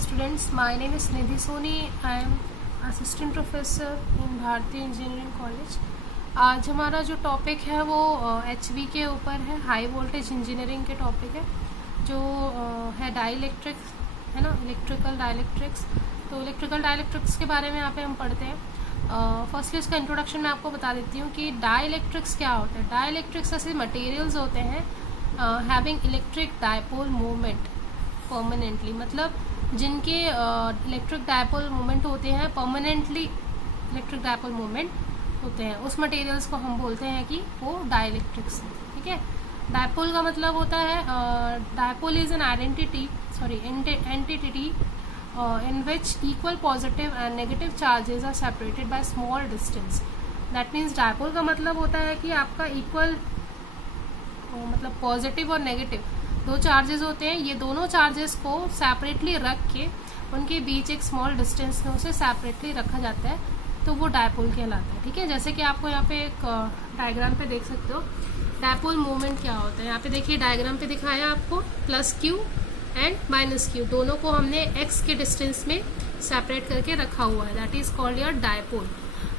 students, my name is Nidhi Soni. I am assistant professor in भारतीय engineering college. आज हमारा जो topic है वो HV के ऊपर है, हाई वोल्टेज इंजीनियरिंग के टॉपिक है, जो है डाइलेक्ट्रिक्स, है ना, इलेक्ट्रिकल डाइलेक्ट्रिक्स। तो इलेक्ट्रिकल डाइलेक्ट्रिक्स के बारे में यहाँ पे हम पढ़ते हैं। फर्स्टली उसका इंट्रोडक्शन मैं आपको बता देती हूँ कि डाइलेक्ट्रिक्स क्या होता है। डाइलेक्ट्रिक्स ऐसे मटेरियल्स होते हैं having electric dipole movement permanently, मतलब जिनके इलेक्ट्रिक डायपोल मूवमेंट होते हैं, परमानेंटली इलेक्ट्रिक डायपोल मूवमेंट होते हैं, उस मटेरियल्स को हम बोलते हैं कि वो डाइलेक्ट्रिक्स है। ठीक है, डायपोल का मतलब होता है dipole is an entity in which equal positive and negative charges are separated by small distance. That means dipole का मतलब होता है कि आपका इक्वल मतलब पॉजिटिव और नेगेटिव दो चार्जेस होते हैं, ये दोनों चार्जेस को सेपरेटली रख के उनके बीच एक स्मॉल डिस्टेंस में उसे सेपरेटली रखा जाता है, तो वो डायपोल कहलाता है। ठीक है, जैसे कि आपको यहाँ पे एक डायग्राम पे देख सकते हो डायपोल मूवमेंट क्या होता है। यहाँ पे देखिए डायग्राम पे दिखाया आपको plus Q and minus Q, दोनों को हमने एक्स के डिस्टेंस में सेपरेट करके रखा हुआ है, that is called your dipole.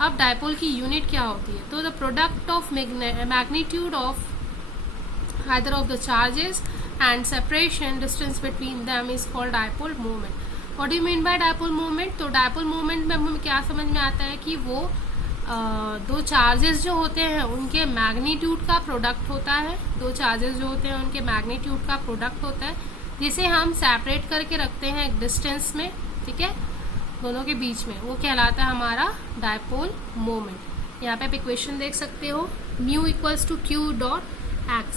अब डायपोल की यूनिट क्या होती है, तो the product of magnitude of either of the charges and separation distance between them is called dipole moment. What do you mean by dipole moment? तो dipole moment में हमें क्या समझ में आता है कि वो दो चार्जेस जो होते हैं उनके मैग्नीट्यूड का प्रोडक्ट होता है, दो चार्जेस जो होते हैं उनके मैग्नीट्यूड का प्रोडक्ट होता है, जिसे हम सेपरेट करके रखते हैं एक डिस्टेंस में। ठीक है, दोनों के बीच में, वो कहलाता है हमारा डायपोल मोमेंट। यहाँ पे आप इक्वेशन देख सकते हो, mu equals to q dot x,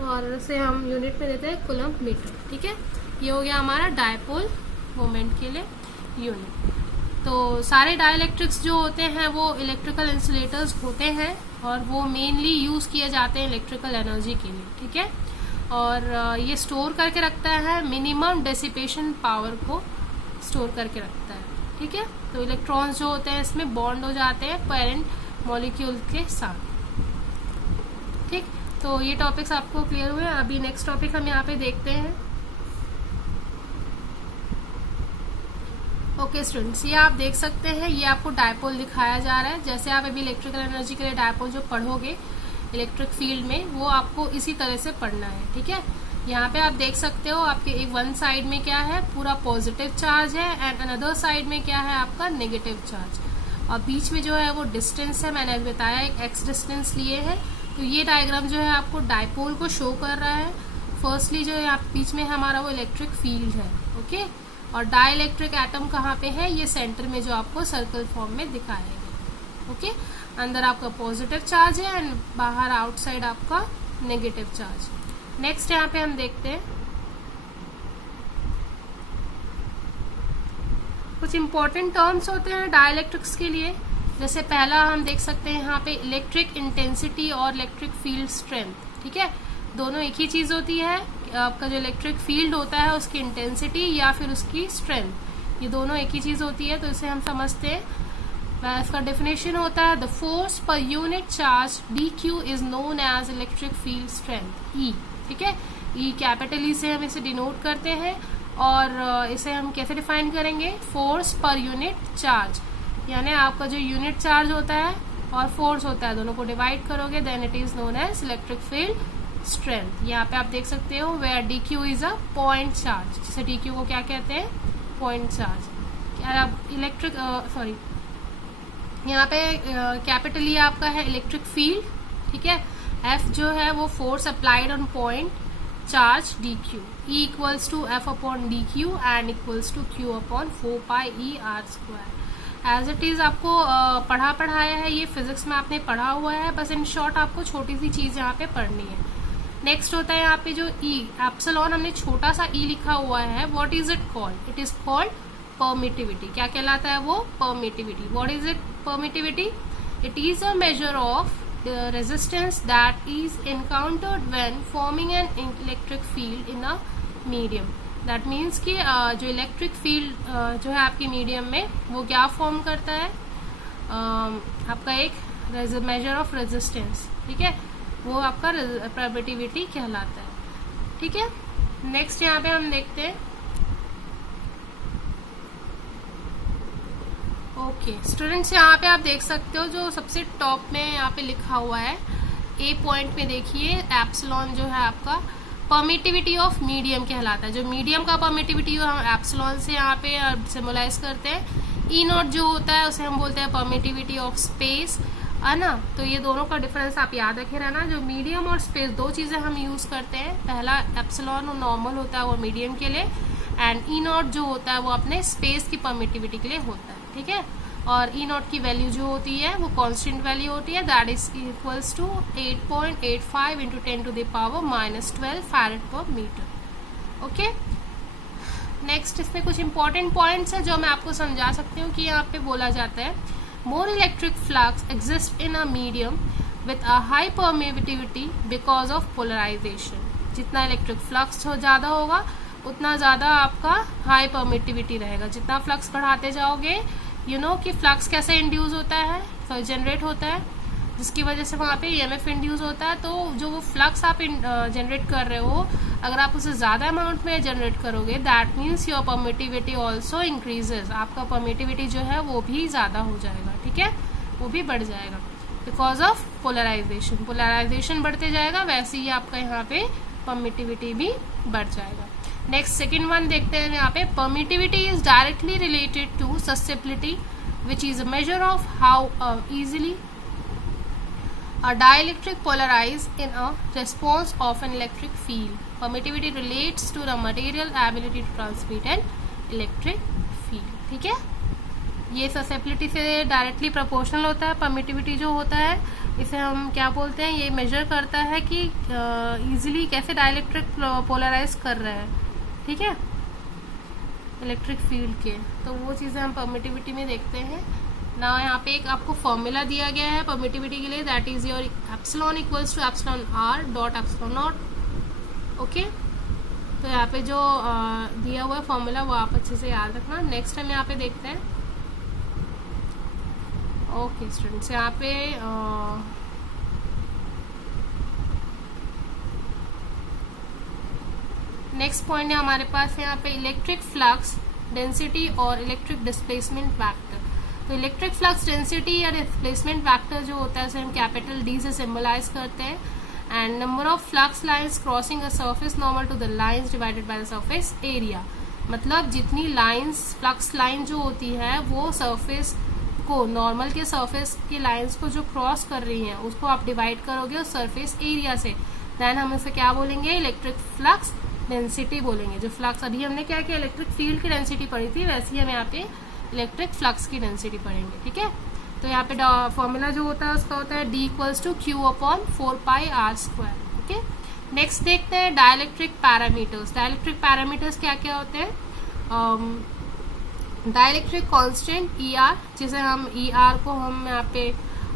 और इसे हम यूनिट में देते हैं कूलम मीटर। ठीक है, ये हो गया हमारा डायपोल मोमेंट के लिए यूनिट। तो सारे डाइलेक्ट्रिक्स जो होते हैं वो इलेक्ट्रिकल इंसुलेटर्स होते हैं और वो मेनली यूज किए जाते हैं इलेक्ट्रिकल एनर्जी के लिए। ठीक है, और ये स्टोर करके रखता है मिनिमम डेसिपेशन पावर को स्टोर करके रखता है। ठीक है, तो इलेक्ट्रॉन्स जो होते हैं इसमें बॉन्ड हो जाते हैं पेरेंट मॉलिक्यूल के साथ। ठीक, तो ये टॉपिक्स आपको क्लियर हुए। अभी नेक्स्ट टॉपिक हम यहाँ पे देखते हैं। ओके स्टूडेंट्स, ये आप देख सकते हैं, ये आपको डायपोल दिखाया जा रहा है। जैसे आप अभी इलेक्ट्रिकल एनर्जी के लिए डायपोल जो पढ़ोगे इलेक्ट्रिक फील्ड में, वो आपको इसी तरह से पढ़ना है। ठीक है, यहाँ पे आप देख सकते हो आपके एक वन साइड में क्या है, पूरा पॉजिटिव चार्ज है एंड अनदर साइड में क्या है आपका नेगेटिव चार्ज, और बीच में जो है वो डिस्टेंस है, मैंने बताया एक एक्स डिस्टेंस लिए है। तो ये डायग्राम जो है आपको डायपोल को शो कर रहा है। फर्स्टली जो है बीच में हमारा वो इलेक्ट्रिक फील्ड है। ओके, और डाइलेक्ट्रिक एटम कहाँ पे है, ये सेंटर में जो आपको सर्कल फॉर्म में दिखाया है। ओके, अंदर आपका पॉजिटिव चार्ज है एंड बाहर आउटसाइड आपका नेगेटिव चार्ज। नेक्स्ट यहाँ पे हम देखते हैं कुछ इंपॉर्टेंट टर्म्स होते हैं डाइलेक्ट्रिक्स के लिए। जैसे पहला हम देख सकते हैं यहाँ पे इलेक्ट्रिक इंटेंसिटी और इलेक्ट्रिक फील्ड स्ट्रेंथ। ठीक है, दोनों एक ही चीज होती है। आपका जो इलेक्ट्रिक फील्ड होता है उसकी इंटेंसिटी या फिर उसकी स्ट्रेंथ, ये दोनों एक ही चीज होती है। तो इसे हम समझते हैं, इसका डेफिनेशन होता है the force per unit charge dq is known as electric field strength E। ठीक है, E कैपिटल E से हम इसे डिनोट करते हैं, और इसे हम कैसे डिफाइन करेंगे, फोर्स पर यूनिट चार्ज, यानी आपका जो यूनिट चार्ज होता है और फोर्स होता है, दोनों को डिवाइड करोगे then it is known as electric field strength. यहाँ पे आप देख सकते हो where dq is a point charge, जिसे dq को क्या कहते हैं, पॉइंट चार्ज। इलेक्ट्रिक यहाँ पे कैपिटल E आपका है इलेक्ट्रिक फील्ड। ठीक है, F जो है वो force applied on point charge dq, E equals to F upon dq and equals to q upon 4 pi e r square. As it is आपको पढ़ाया है, ये फिजिक्स में आपने पढ़ा हुआ है, बस इन शॉर्ट आपको छोटी सी चीज यहाँ पे पढ़नी है। नेक्स्ट होता है यहाँ पे जो E एप्सिलॉन, हमने छोटा सा E लिखा हुआ है, what is it called, it is called permittivity. क्या कहलाता है वो, permittivity. What is it permittivity, it is a measure of the resistance that is encountered when forming an electric field in a medium. That means कि जो electric field जो है आपकी medium में, वो क्या फॉर्म करता है, आपका एक मेजर ऑफ रेजिस्टेंस। ठीक है, वो आपका परमिटिविटी कहलाता है। ठीक है, नेक्स्ट यहाँ पे हम देखते हैं ओके स्टूडेंट्स, यहाँ पे आप देख सकते हो जो सबसे टॉप में यहाँ पे लिखा हुआ है ए पॉइंट में, देखिए एप्सिलॉन जो है आपका परमिटिविटी ऑफ मीडियम कहलाता है। जो मीडियम का परमिटिविटी हम एप्सिलॉन से यहाँ पे सिम्बलाइज करते हैं। ई नॉट जो होता है उसे हम बोलते हैं परमिटिविटी ऑफ स्पेस, है ना। तो ये दोनों का डिफरेंस आप याद रखे रहना। जो मीडियम और स्पेस दो चीज़ें हम यूज़ करते हैं, पहला एप्सिलॉन और नॉर्मल होता है वो मीडियम के लिए, एंड ई नॉट जो होता है वो अपने स्पेस की परमिटिविटी के लिए होता है, ठीक है। और ई नॉट की वैल्यू जो होती है वो कांस्टेंट वैल्यू होती है, that is equals to 8.85 into 10⁻⁻12 farad per metre. Okay, next इसमें कुछ इंपॉर्टेंट पॉइंट्स है जो मैं आपको समझा सकती हूँ कि यहाँ पे बोला जाता है more electric flux exist in a medium with a high permittivity because of polarization. जितना इलेक्ट्रिक फ्लक्स ज़्यादा होगा उतना ज़्यादा आपका हाई परमिटिविटी रहेगा। जितना फ्लक्स बढ़ाते जाओगे, यू नो कि फ्लक्स कैसे इंड्यूस होता है, तो जनरेट होता है, जिसकी वजह से वहाँ पे ईएमएफ इंड्यूस होता है। तो जो वो फ्लक्स आप जनरेट कर रहे हो, अगर आप उसे ज़्यादा अमाउंट में जनरेट करोगे, that means your permittivity also increases. आपका परमिटिविटी जो है वो भी ज़्यादा हो जाएगा, ठीक है, वो भी बढ़ जाएगा बिकॉज ऑफ पोलराइजेशन। पोलराइजेशन बढ़ते जाएगा, वैसे ही आपका यहाँ पे परमिटिविटी भी बढ़ जाएगा। नेक्स्ट सेकेंड वन देखते हैं यहाँ पे, permittivity is directly related to susceptibility which is a measure of how easily a dielectric polarize in a response of an electric field. Permittivity relates to the material ability to transmit an electric field. ठीक है, ये susceptibility से directly proportional होता है। Permittivity जो होता है इसे हम क्या बोलते हैं, ये मेजर करता है कि इजीली कैसे डाइलेक्ट्रिक पोलराइज कर रहे हैं, ठीक है, इलेक्ट्रिक फील्ड के। तो वो चीज़ें हम परमिटिविटी में देखते हैं ना। यहाँ पे एक आपको फॉर्मूला दिया गया है परमिटिविटी के लिए, that is your epsilon equals to epsilon r dot epsilon naught. Okay, तो यहाँ पे जो दिया हुआ है फॉर्मूला वो आप अच्छे से याद रखना। नेक्स्ट हम यहाँ पे देखते हैं। ओके स्टूडेंट्स, यहाँ पे नेक्स्ट पॉइंट है हमारे पास यहाँ पे इलेक्ट्रिक फ्लक्स डेंसिटी और इलेक्ट्रिक डिस्प्लेसमेंट फैक्टर। तो इलेक्ट्रिक फ्लक्स डेंसिटी या डिस्प्लेसमेंट फैक्टर जो होता है उसे हम कैपिटल डी से सिंबलाइज करते हैं। And number of flux lines crossing a surface normal to the lines divided by the surface area. मतलब जितनी लाइंस, फ्लक्स लाइन जो होती है वो सरफेस को, नॉर्मल के सरफेस की लाइंस को जो क्रॉस कर रही हैं उसको आप डिवाइड करोगे उस सरफेस एरिया से, देन हम इसे क्या बोलेंगे, इलेक्ट्रिक फ्लक्स डेंसिटी बोलेंगे। जो फ्लक्स अभी हमने क्या किया, इलेक्ट्रिक फील्ड की डेंसिटी पढ़ी थी, वैसे ही हम यहाँ पे इलेक्ट्रिक फ्लक्स की डेंसिटी पढ़ेंगे, ठीक है। तो यहाँ पे फॉर्मूला जो होता है उसका होता है D equals to q upon 4πr²। Okay, next देखते हैं डाइलेक्ट्रिक पैरामीटर्स। डाइलेक्ट्रिक पैरामीटर्स क्या क्या होते हैं, डाइलेक्ट्रिक कांस्टेंट ई आर, जिसे हम ई आर को हम यहाँ पे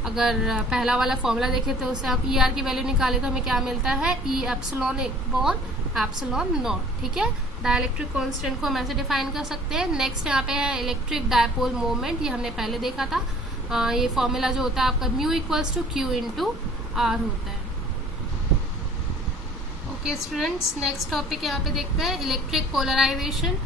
अगर पहला वाला फॉर्मूला देखें तो उससे आप ई आर की वैल्यू निकाले तो हमें क्या मिलता है, ई एप्सिलॉन अपॉन एप्सिलॉन नॉट, ठीक है। डाइलेक्ट्रिक कांस्टेंट को हम ऐसे डिफाइन कर सकते हैं। नेक्स्ट यहाँ पे है इलेक्ट्रिक डायपोल मोमेंट, ये हमने पहले देखा था। ये फॉर्मूला जो होता है आपका mu equals to q into r होता है। ओके स्टूडेंट्स, नेक्स्ट टॉपिक यहाँ पे देखते हैं इलेक्ट्रिक पोलराइजेशन।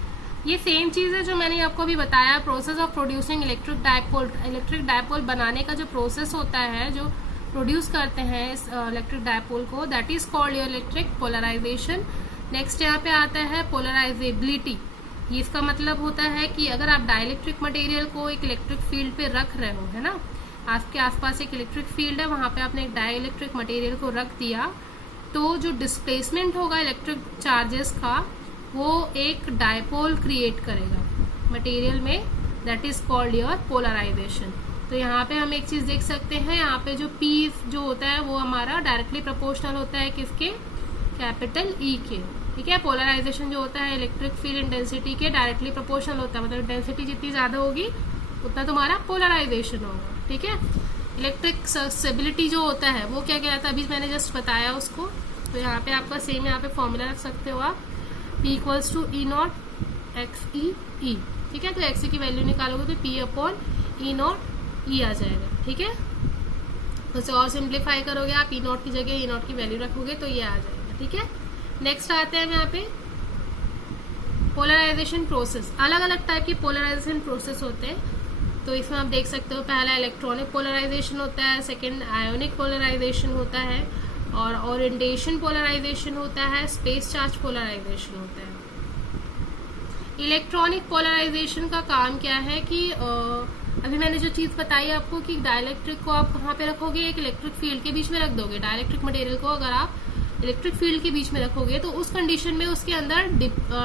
ये सेम चीज़ है जो मैंने आपको अभी बताया, process of producing electric dipole. Electric dipole बनाने का जो प्रोसेस होता है, जो प्रोड्यूस करते हैं इस इलेक्ट्रिक डायपोल को, that is called your electric polarisation. Next यहाँ पे आता है पोलराइजेबिलिटी। ये इसका मतलब होता है कि अगर आप डाइलेक्ट्रिक मटेरियल को एक इलेक्ट्रिक फील्ड पे रख रहे हो, है ना, आपके आसपास एक इलेक्ट्रिक फील्ड है, वहां पे आपने एक डाइलेक्ट्रिक मटेरियल को रख दिया, तो जो डिस्प्लेसमेंट होगा इलेक्ट्रिक चार्जेस का वो एक डायपोल क्रिएट करेगा मटेरियल में, that is called your polarisation. तो यहाँ पे हम एक चीज देख सकते हैं, यहाँ पे जो P जो होता है वो हमारा डायरेक्टली प्रोपोर्शनल होता है किसके, कैपिटल E के, ठीक है। पोलराइजेशन जो होता है इलेक्ट्रिक फील्ड इंटेंसिटी के डायरेक्टली प्रोपोर्शनल होता है, मतलब डेंसिटी जितनी ज्यादा होगी उतना तुम्हारा पोलराइजेशन होगा, ठीक है। इलेक्ट्रिक ससेप्टिबिलिटी जो होता है वो क्या कहलाता है, अभी मैंने जस्ट बताया उसको। तो यहाँ पे आपका सेम यहाँ पे फॉर्मूला रख सकते हो आप, P equals to E naught x E, ठीक है। तो एक्स की वैल्यू निकालोगे तो P upon E naught E आ जाएगा, ठीक है। उसे और सिंप्लीफाई करोगे आप, ई नॉट की जगह ई नॉट की वैल्यू रखोगे तो ये आ जाएगा, ठीक है। नेक्स्ट आते हैं यहाँ पे पोलराइजेशन प्रोसेस। अलग अलग टाइप की पोलराइजेशन प्रोसेस होते हैं। तो इसमें आप देख सकते हो पहला इलेक्ट्रॉनिक पोलराइजेशन होता है, सेकंड आयोनिक पोलराइजेशन होता है, और ओरिएंटेशन पोलराइजेशन होता है, स्पेस चार्ज पोलराइजेशन होता है। इलेक्ट्रॉनिक पोलराइजेशन का काम क्या है कि अभी मैंने जो चीज बताई आपको कि डाइलेक्ट्रिक को आप कहाँ पे रखोगे, एक इलेक्ट्रिक फील्ड के बीच में रख दोगे। डाइलेक्ट्रिक मटेरियल को अगर आप इलेक्ट्रिक फील्ड के बीच में रखोगे तो उस कंडीशन में उसके अंदर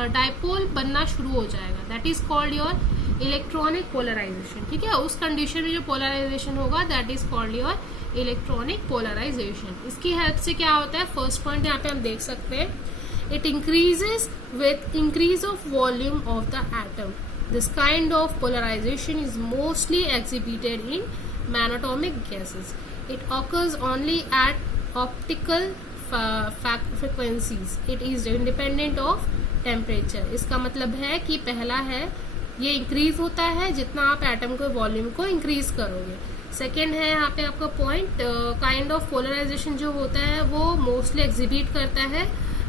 डाइपोल बनना शुरू हो जाएगा। That is called your electronic polarisation. ठीक है, उस कंडीशन में जो पोलराइजेशन होगा that is called your electronic polarisation. इसकी हेल्प से क्या होता है, फर्स्ट पॉइंट यहाँ पे हम देख सकते हैं, it increases with increase of volume of the atom. This kind of polarization is mostly exhibited in monatomic gases. It occurs only at optical frequencies. It is independent of temperature. इसका मतलब है कि पहला है ये इंक्रीज होता है जितना आप एटम के वॉल्यूम को इंक्रीज करोगे। सेकेंड है यहाँ पे आपका पॉइंट, काइंड ऑफ पोलराइजेशन जो होता है वो मोस्टली एग्जिबिट करता है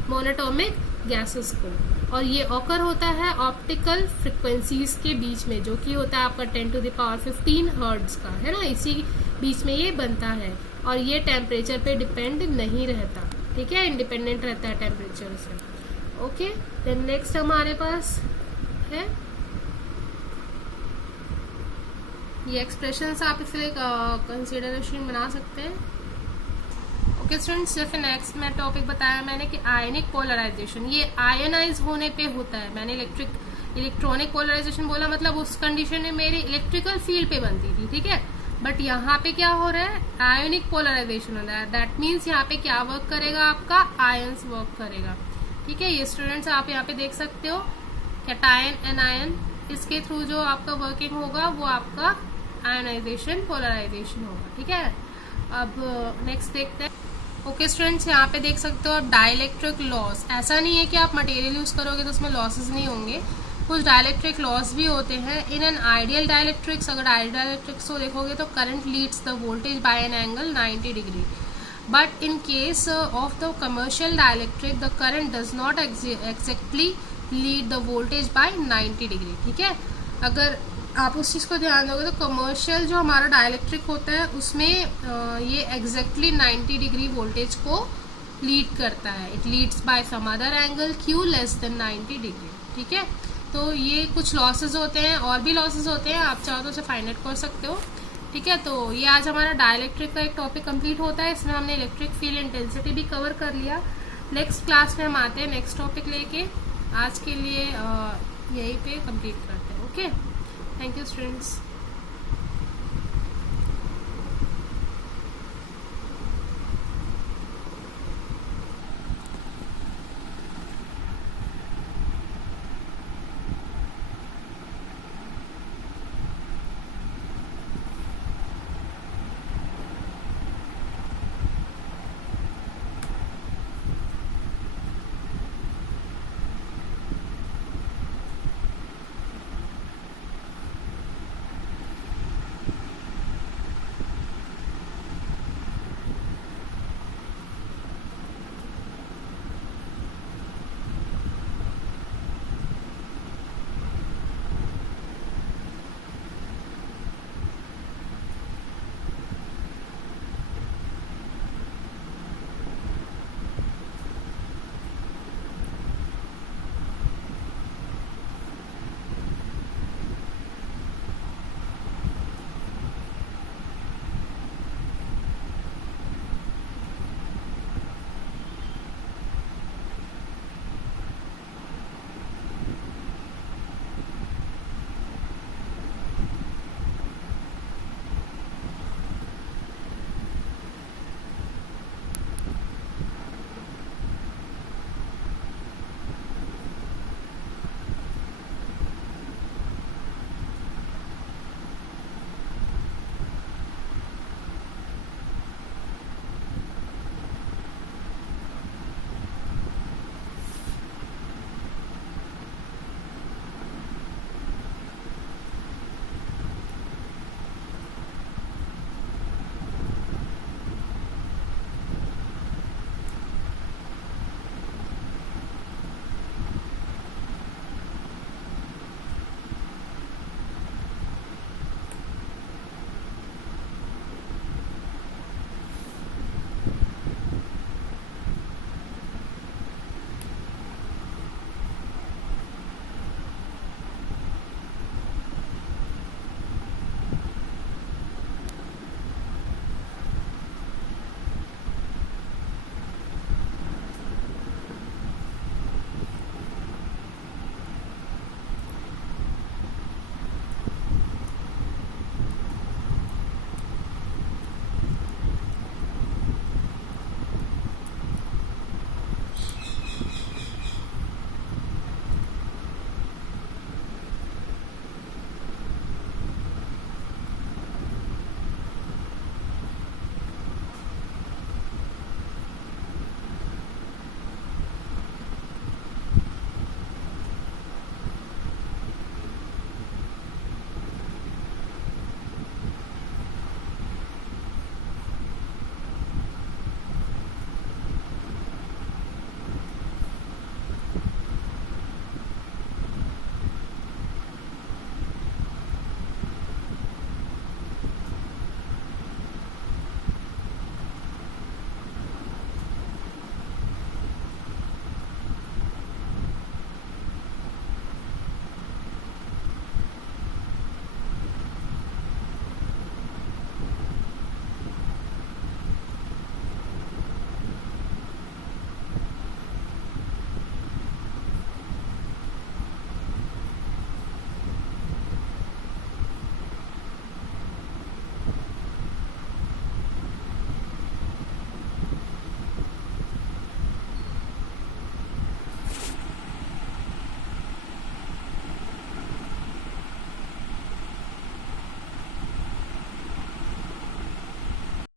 मोनोटोमिक गैसेस को, और ये ऑकर होता है ऑप्टिकल फ्रिक्वेंसीज के बीच में, जो कि होता है आपका 10⁻15 हर्ट्ज का, है ना, इसी बीच में ये बनता है, और ये टेम्परेचर पे डिपेंड नहीं रहता। ठीक है, इंडिपेंडेंट रहता है टेम्परेचर से। ओके, देन नेक्स्ट हमारे पास है ये एक्सप्रेशंस, आप इसलिए कंसिडरेशन बना सकते हैं। ओके स्टूडेंट्स, जैसे नेक्स्ट में टॉपिक बताया मैंने कि आयनिक पोलराइजेशन, ये आयनाइज होने पे होता है। मैंने इलेक्ट्रॉनिक पोलराइजेशन बोला, मतलब उस कंडीशन में मेरी इलेक्ट्रिकल फील्ड पे बनती थी। ठीक है, बट यहाँ पे क्या हो रहा है, आयोनिक पोलराइजेशन हो रहा है। दैट मीन्स यहाँ पे क्या वर्क करेगा, आपका आयंस वर्क करेगा। ठीक है, ये स्टूडेंट्स आप यहाँ पे देख सकते हो, कैटायन एनायन, इसके थ्रू जो आपका वर्किंग होगा वो आपका आयनाइजेशन पोलराइजेशन होगा। ठीक है, अब नेक्स्ट देखते हैं। ओके स्टूडेंट्स, यहाँ पे देख सकते हो आप डाइलेक्ट्रिक लॉस। ऐसा नहीं है कि आप मटेरियल यूज करोगे तो उसमें लॉसेस नहीं होंगे, कुछ डाइलेक्ट्रिक लॉस भी होते हैं। इन एन आइडियल डाइलेक्ट्रिक्स, अगर आइडियल डाइलेक्ट्रिक्स को देखोगे तो current leads the voltage bye an angle 90 degree, but in case of the commercial dielectric the current does not exactly lead the voltage bye 90 degree. ठीक है, अगर आप उस चीज़ को ध्यान दोगे तो कमर्शियल जो हमारा डाइलेक्ट्रिक होता है उसमें ये एग्जैक्टली 90 डिग्री वोल्टेज को लीड करता है। It leads by some other angle q less than 90 degree. ठीक है, तो ये कुछ लॉसेस होते हैं, और भी लॉसेस होते हैं, आप चाहो तो उसे फाइंड आउट कर सकते हो। ठीक है, तो ये आज हमारा डाइलेक्ट्रिक का एक टॉपिक कंप्लीट होता है। इसमें हमने इलेक्ट्रिक फील्ड इंटेंसिटी भी कवर कर लिया। नेक्स्ट क्लास में हम आते हैं नेक्स्ट टॉपिक लेके। आज के लिए यहीं पे कंप्लीट करते हैं। Okay, thank you students।